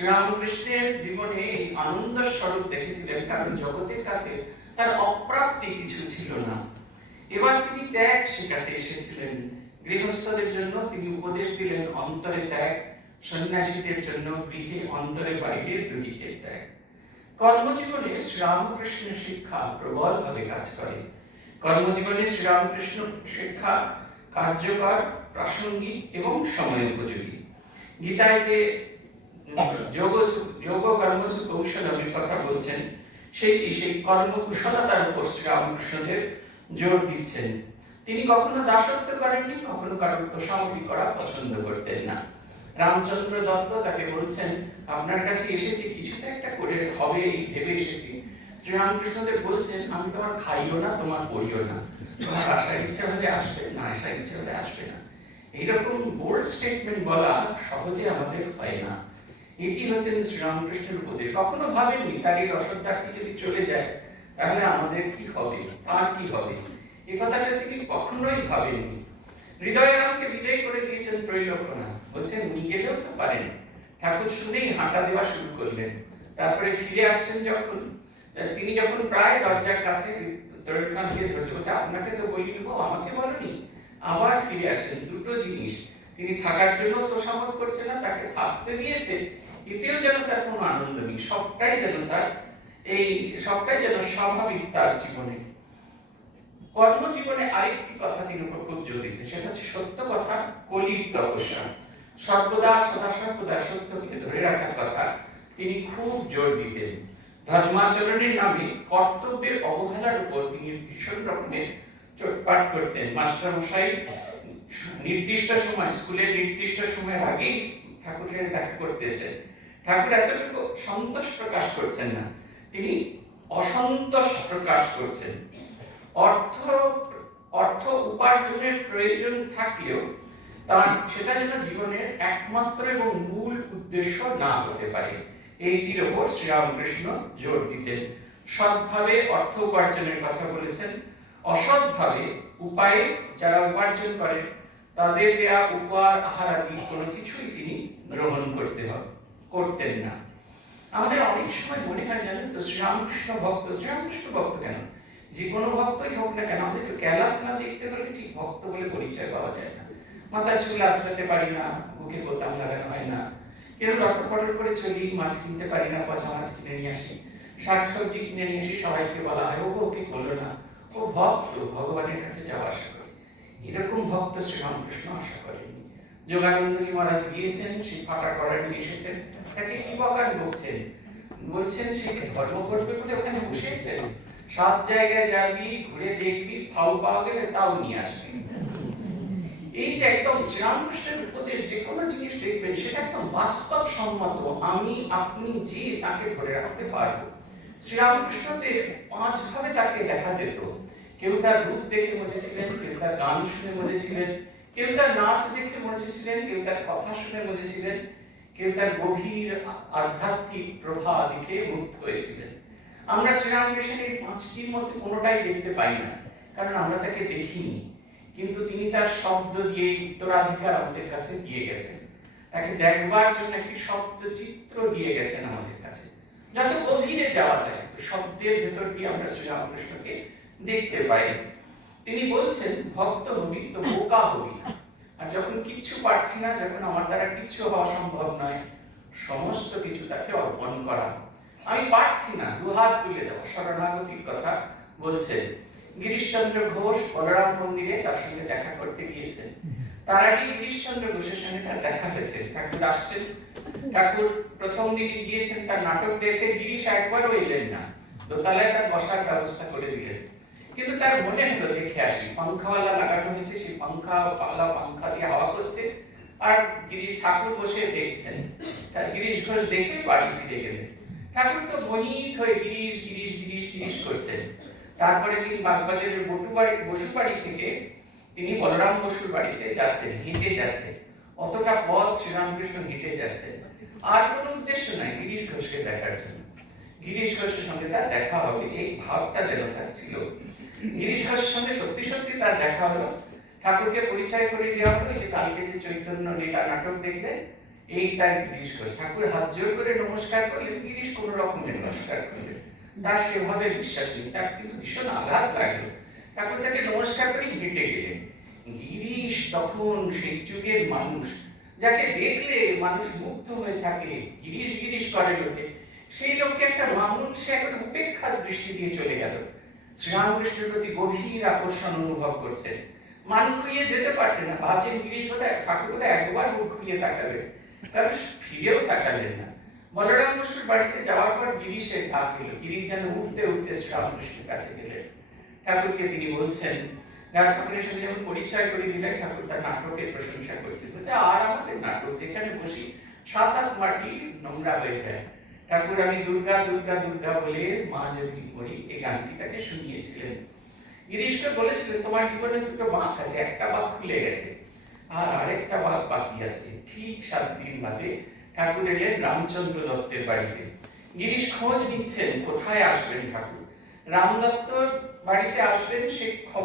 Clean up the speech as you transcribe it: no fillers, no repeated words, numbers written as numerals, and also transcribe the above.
শ্রীরামকৃষ্ণের জীবনে এই আনন্দ স্বরূপ দেখেছিলেন, কারণ জগতের কাছে তার অপ্রাপ্তি কিছু ছিল না। এবার তিনি ত্যাগ শেখাতে এসেছিলেন। গৃহস্থদের জন্য তিনি উপদেশ দিলেন অন্তরে ত্যাগ, সন্ন্যাসীদের জন্য গৃহে অন্তরে বাইরে দুদিকে ত্যাগ। কর্মজীবনে শ্রীরামকৃষ্ণের শিক্ষা প্রবলভাবে কাজ করে। কর্মজীবনে শ্রীরামকৃষ্ণ শিক্ষা কার্যকর, প্রাসঙ্গিক এবং সময় উপযোগী। গীতায় যে যোগ কর্মসু কৌশলের কথা বলছেন, সেই কর্মকুশলতার উপর শ্রীরামকৃষ্ণদেব জোর দিচ্ছেন। তিনি কখনো দাসত্ব করেননি, কখনো কারোর তোষামতি করা পছন্দ করতেন না। রামচন্দ্র দত্ত তাকে বলছেন, আপনার কাছে এসেছি কিছু তো একটা করে হবে এই ভেবে এসেছি। শ্রীরামকৃষ্ণদেব বলছেন, আমি তোমার খাইও না, তোমার পড়িও না, তোমার আসার ইচ্ছা হলে আসবে, না আসার ইচ্ছা হলে আসবে না। এইরকম বোল্ড স্টেটমেন্ট বলা সহজে আমাদের হয় না। এটি হচ্ছেন শ্রীরামকৃষ্ণের উপদেশ। কখনো ভাবেননি তার এই রসত্যাগটি যদি চলে যায় তাহলে আমাদের কি হবে, তার কি হবে, এই কথাটা তিনি কখনোই ভাবেননি। হৃদয়ারামকে বিদায় করে দিয়েছেন ত্রৈলোক্যনাথ, বলছেন উনি গেলেও তো পারেন। ঠাকুর শুনেই হাঁটা দেওয়া শুরু করলেন। তারপরে ফিরে আসছেন যখন, তিনি যখন প্রায় দরজার কাছে, ত্রৈলোক্যনাথকে ধরতে বলছে, আপনাকে তো বলি নেবো, আমাকে বলনি। আবার ফিরে আসছেন। দুটো জিনিস, তিনি থাকার জন্য তোষামত করছে না, তাকে থাকতে দিয়েছে, এতেও যেন তার কোনো আনন্দ নেই। সবটাই যেন স্বাভাবিক তার জীবনে। কর্মজীবনে আরেকটি কথা তিনি খুব জোর দিতেন, সেটা হচ্ছে সত্য কথা, কলির তপস্যা। সর্বদা সদাসর্বদা সত্যকে ধরে রাখার কথা তিনি খুব জোর দিতেন। ধর্মাচরণের নামে কর্তব্যের অবহেলার উপর তিনি ভীষণ রকমের চোটপাট করতেন। মাস্টারমশাই নির্দিষ্ট সময়, স্কুলের নির্দিষ্ট সময়ের আগেই ঠাকুরের দেখা করতেছেন। ঠাকুর এতটুকু সন্তোষ প্রকাশ করছেন না, তিনি অসন্তোষ প্রকাশ করছেন। অর্থ উপার্জনের প্রয়োজন থাকলেও সেটা যেন জীবনের একমাত্র এবং মূল উদ্দেশ্য না হতে পারে, এইটির ওপর শ্রীরামকৃষ্ণ জোর দিতেন। সৎভাবে অর্থ উপার্জনের কথা বলেছেন। অসৎভাবে উপায়ে যারা উপার্জন করেন তাদের দেয়া উপহার, আহার আদি কোনো কিছুই তিনি গ্রহণ করতেন না। আমাদের অনেক সময় মনে হয়, জানেন তো, শ্রীরামকৃষ্ণ ভক্ত কেন? যে কোনো ভক্তই হোক না কেন, আমাদের ক্যালাস না দেখতে হলে ঠিক ভক্ত বলে পরিচয় পাওয়া যায় না। মাথায় চুল আঁচড়াতে পারি না, মুখে বোতাম লাগানো হয় না, কেউ লটর পটর করে চলি, মাছ কিনতে পারি না, পচা মাছ কিনে নিয়ে আসি, শাকসবজি কিনে নিয়ে আসি, সবাইকে বলা হয় ওকে করলো না, ও ভক্ত, ভগবানের কাছে যাওয়া আশা করে। এরকম ভক্ত শ্রীরামকৃষ্ণ আশা করেননি। যোগানন্দজি মহারাজ গিয়েছেন, সেই ফাটা করা নিয়ে এসেছেন, তাকে কি বকার বলছেন সে ধর্ম করবে বলে ওখানে বসেছেন, 7 জায়গায় যাবি, ঘুরে দেখবি, ফাউ পাওয়া গেলে তাও নিয়ে আসবি। এই যে একদম শ্রীরামকৃষ্ণের উপদেশ, যে কোনো জিনিস দেখবেন সেটা একদম বাস্তব সম্মত, আমি আপনি যে তাকে ধরে রাখতে পারবো। শ্রীরামকৃষ্ণদেব 5 ভাবে তাকে দেখা যেত। কেউ তার রূপ দেখে মজেছিলেন, কেউ তার গান শুনে মজেছিলেন, কেউ তার নাচ দেখে মজেছিলেন, কেউ তার কথা শুনে মজেছিলেন, কেউ তার গভীর আধ্যাত্মিক প্রভা দেখে মুগ্ধ হয়েছিলেন। আমরা শ্রীরামকৃষ্ণের 5টির মধ্যে কোনোটাই দেখতে পাই না, কারণ আমরা তাকে দেখিনি, কিন্তু তিনি তার শব্দ দিয়ে উত্তরাধিকার আমাদের কাছে দিয়ে গেছেন। তাকে দেখবার জন্য একটি শব্দ চিত্র দিয়ে গেছেন আমাদের কাছে। যত গভীরে যাওয়া যায়, শব্দের ভেতর দিয়ে আমরা শ্রীরামকৃষ্ণকে দেখতে পাই। তিনি বলছেন, ভক্ত হবি তো বোকা হবি না। আর যখন কিচ্ছু পারছি না, যখন আমার দ্বারা কিচ্ছু হওয়া সম্ভব নয়, সমস্ত কিছু তাকে অর্পণ করা। আমি পারছি না, দুহাত তুলে দেওয়া, শরণাগতির কথা বলছেন। গিরিশচন্দ্র ঘোষ বলরাম মন্দিরে তার সঙ্গে দেখা করতে গিয়েছেন। তার আগে গিরিশচন্দ্র ঘোষের সঙ্গে তার দেখা হয়েছে। ঠাকুর আসছেন, ঠাকুর প্রথম দিন গিয়েছেন তার নাটক দেখতে, গিরিশ একবারও এলেন না, দোতলায় তার বসার ব্যবস্থা করে দিলেন। কিন্তু তার মনে হলো দেখে আসি, পাংখাওয়ালা লাগানো হয়েছে, সেই পাংখা দিয়ে হাওয়া করছে, আর গিরিশ ঠাকুর বসে দেখছেন। গিরিশ ঘোষ দেখে বাড়ি ফিরে গেলেন। ঠাকুর তো মোহিত হয়ে গিরিশ গিরিশ গিরিশ গিরিশ করছেন। তারপরে তিনি বাগবাজারের বসুবাড়ি থেকে তিনি বলরাম বসুর বাড়িতে যাচ্ছেন, হেঁটে যাচ্ছেন। অতটা পথ শ্রীরামকৃষ্ণ হেঁটে যাচ্ছেন, আর কোনো উদ্দেশ্য নাই গিরিশ ঘোষকে দেখার জন্য। গিরিশ ঘোষের সঙ্গে তার দেখা হবে, এই ভাবটা যেন তার ছিল। গিরিশ ঘোষের সঙ্গে সত্যি সত্যি তার দেখা হলো। ঠাকুরকে পরিচয় করে দেওয়া হলো, যে কালকে যে চৈতন্য লীলা নাটক দেখলেন, এই তাই গিরিশ ঘোষ। ঠাকুর হাত জোর করে নমস্কার করলেন, গিরিশ কোনো রকমের নমস্কার করলেন। তার সেভাবে বিশ্বাস নেই, তার কিন্তু ভীষণ আঘাত লাগলো। ঠাকুর তাকে নমস্কার করে হেঁটে গেলেন। গিরিশ তখন সেই যুগের মানুষ, যাকে দেখলে মানুষ মুগ্ধ হয়ে থাকে, গিরিশ গিরিশ করে লোকে, সেই লোককে একটা মানুষ সে এখন উপেক্ষার দৃষ্টি দিয়ে চলে গেল। শ্রীরামকৃষ্ণের প্রতি গভীর আকর্ষণ অনুভব করছে, মান খুঁড়িয়ে যেতে পারছে না। ভাবছেন গিরিশ বোধহয় ঠাকুর বোধহয় একবার মুখ খুঁড়িয়ে তাকাবে, তাহলে ফিরেও তাকালেন না। বলরাম বসুর বাড়িতে যাওয়ার পর গিরিশের ভাগ এলো। গিরিশ যেন উঠতে উঠতে শ্রীরামকৃষ্ণের কাছে গেলেন। ঠাকুরকে তিনি বলছেন, ঠাকুরের সঙ্গে যখন পরিচয় করে দিলেন, ঠাকুর তার নাটকের প্রশংসা করছেন, বলছে আর আমাদের নাটক যেখানে বসি সাত আট মাটি নোংরা হয়ে যায়। ঠাকুর আমি দুর্গা দুর্গা দুর্গা বলে মা যদি করি, এই গানটি তাকে শুনিয়েছিলেন। গিরিশকে বলেছিলেন, তোমার জীবনে দুটো বাঁক আছে, একটা বাঁক খুলে গেছে আর আরেকটা বাঁক বাকি আছে। ঠিক 7 দিন বাদে ঠাকুর এলেন রামচন্দ্র দত্তের বাড়িতে। গিরিশ খোঁজ নিচ্ছেন কোথায় আসবেন ঠাকুর। রাম দত্তর বাড়িতে আসবেন সে খবর